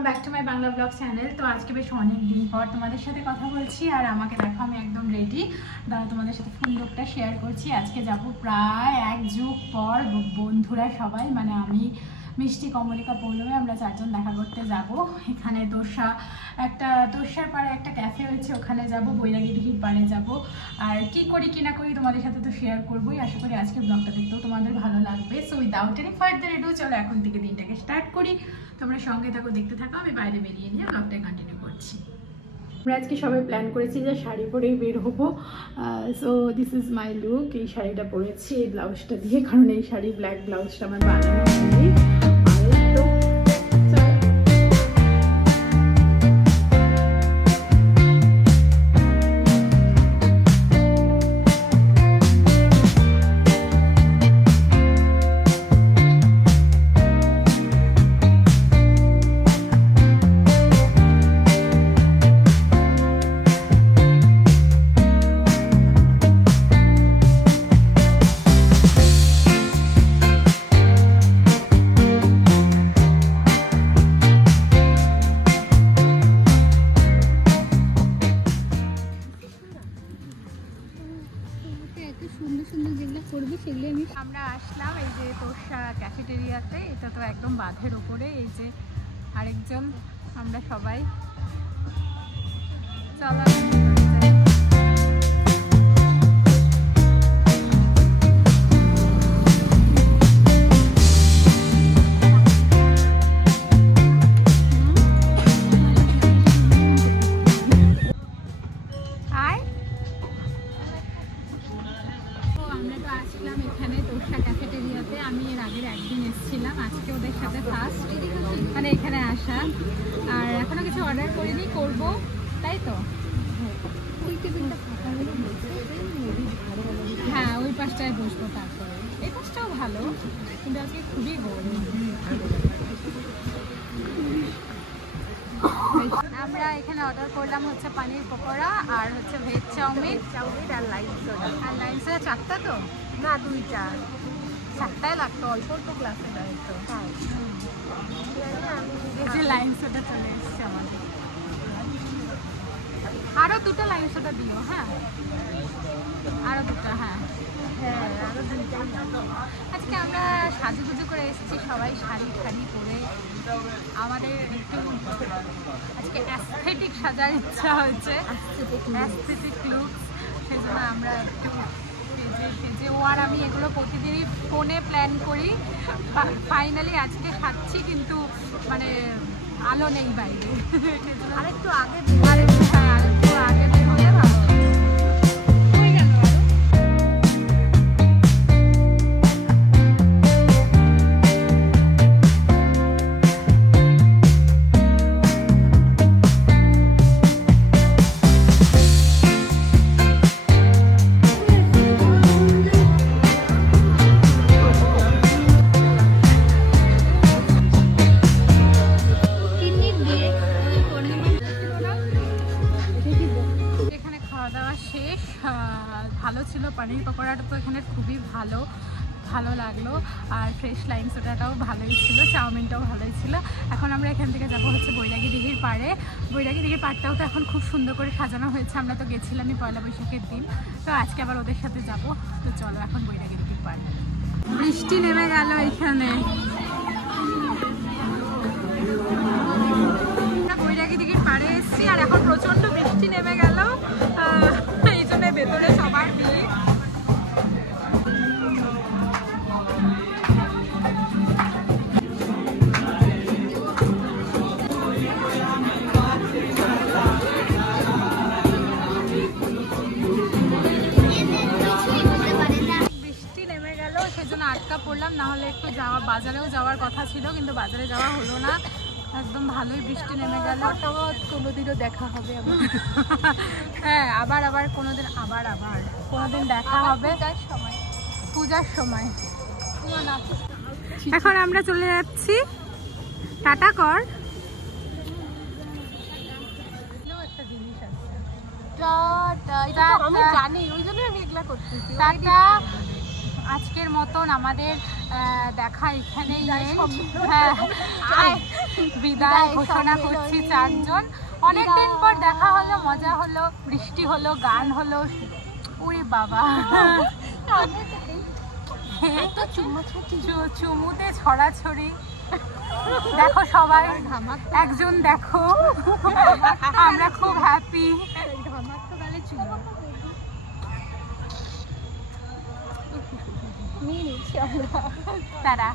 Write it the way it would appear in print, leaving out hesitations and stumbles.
Welcome back to my Bangla blog channel. তো আজকে বেশ অনেক দিন পর তোমাদের সাথে কথা বলছি, আর আমাকে দেখো আমি একদম রেডি। দাঁড়া তোমাদের সাথে ফুল লুকটা শেয়ার করছি। আজকে যাব প্রায় এক যুগ পর বন্ধুরা সবাই, মানে আমি, মিষ্টি, কমলিকা, পৌলমী, আমরা চারজন দেখা করতে যাব। এখানে দোসার পাড়ে একটা ক্যাফে হয়েছে, ওখানে যাব। বৈরাগী দিঘির পাড়ে যাব। আর কি করি কি না করি তোমাদের সাথে তো শেয়ার করবোই। আশা করি আজকে ব্লগটা দেখতেও তোমাদের ভালো লাগবে। So without any further edu চলো এখন থেকে দিনটাকে স্টার্ট করি। তোমরা সঙ্গে থাকো, দেখতে থাকো। আমি বাইরে বেরিয়ে নিয়ে ব্লগটা কন্টিনিউ করছি। আমরা আজকে সবাই প্ল্যান করেছি যে শাড়ি পরেই বের হবো। So this is my look. এই শাড়িটা পরেছি এই ব্লাউজটা দিয়ে, কারণ এই শাড়ি ব্ল্যাক ব্লাউজটা আমার বানানো হয়নি। আমরা আসলাম এই যে তোষা ক্যাফেটেরিয়াতে। এটা তো একদম বাঁধের ওপরে। এই যে আরেকজন, আমরা সবাই চলো। আমি এর আগের একদিন এসেছিলাম, আজকে ওদের সাথে ফার্স্ট মানে এখানে আসা। আর এখনো কিছু অর্ডার করিনি, করবো, তাই তো। হ্যাঁ, ওই পাশটায় বসবো, তারপরে এই পাশটাও ভালো, কিন্তু আজকে খুবই গরম। আমরা এখানে অর্ডার করলাম হচ্ছে পানির পকোড়া আর হচ্ছে ভেজ চাউমিন আর লাইম সোডা। আর লাইম সোডা চারটা তো না, দুইটা, চারটায় লাগতো, অল্প অল্প গ্লাসে দেয় তো। এই যে লাইম সোডা চলে এসছে আমাদের। আরও দুটো লাইম সোডা দিও। হ্যাঁ, আরও দুটো। হ্যাঁ হ্যাঁ, আরও দুটো। আজকে আমরা সাজুগুজু করে এসেছি সবাই, শাড়ি ঠাড়ি পরে। আমাদের একটু আজকে অ্যাস্থেটিক সাজার ইচ্ছা হয়েছে, অ্যাস্থেটিক লুক। সেই জন্য আমরা একটু সেজে ও আর আমি এগুলো প্রতিদিনই ফোনে প্ল্যান করি। ফাইনালি আজকে সাজছি, কিন্তু মানে আলো নেই বাইরে। আরেকটু আগে আগে বের হলে ভালো। ভালো ছিল পানির পকোড়াটা, তো এখানে খুবই ভালো লাগলো। আর ফ্রেশ লাইম সোডাটাও ভালোই ছিল, চাউমিনটাও ভালোই ছিল। এখন আমরা এখান থেকে যাব হচ্ছে বৈরাগী দিঘির পাড়ে। বৈরাগী দিঘির পাড়টাও তো এখন খুব সুন্দর করে সাজানো হয়েছে। আমরা তো গেছিলামই পয়লা বৈশাখের দিন, তো আজকে আবার ওদের সাথে যাব। তো চলো এখন বৈরাগী দিঘির পাড়ে। বৃষ্টি নেমে গেল এখানে। বৈরাগী দিঘির পাড়ে এসেছি, আর এখন প্রচণ্ড বৃষ্টি নেমে গেল। এই জন্য ভেতরে সবার ভিড়। বৃষ্টি নেমে গেল, সেজন্য আটকা পড়লাম। না হলে একটু বাজারেও যাওয়ার কথা ছিল, কিন্তু বাজারে যাওয়া হলো না। একদম ভালোই বৃষ্টি নেমে গেল। কোনোদিনও দেখা হবে। হ্যাঁ, আবার কোনোদিন দেখা হবে পূজার সময়। এখন আমরা চলে যাচ্ছি, টাটা কর। একটা জিনিস আছে, আমি জানি, ওই জন্য আমি এগুলা করতেছি। টাটা। আজকের মতন আমাদের দেখা এখানেই হ্যাঁ বিদায় ঘোষণা করছি চারজন। অনেকদিন পর দেখা হলো, মজা হলো, বৃষ্টি হলো, গান হলো। উরে বাবা চুমুতে ছড়াছড়ি। দেখো সবাই একজন দেখো, আমরা খুব হ্যাপি। তারা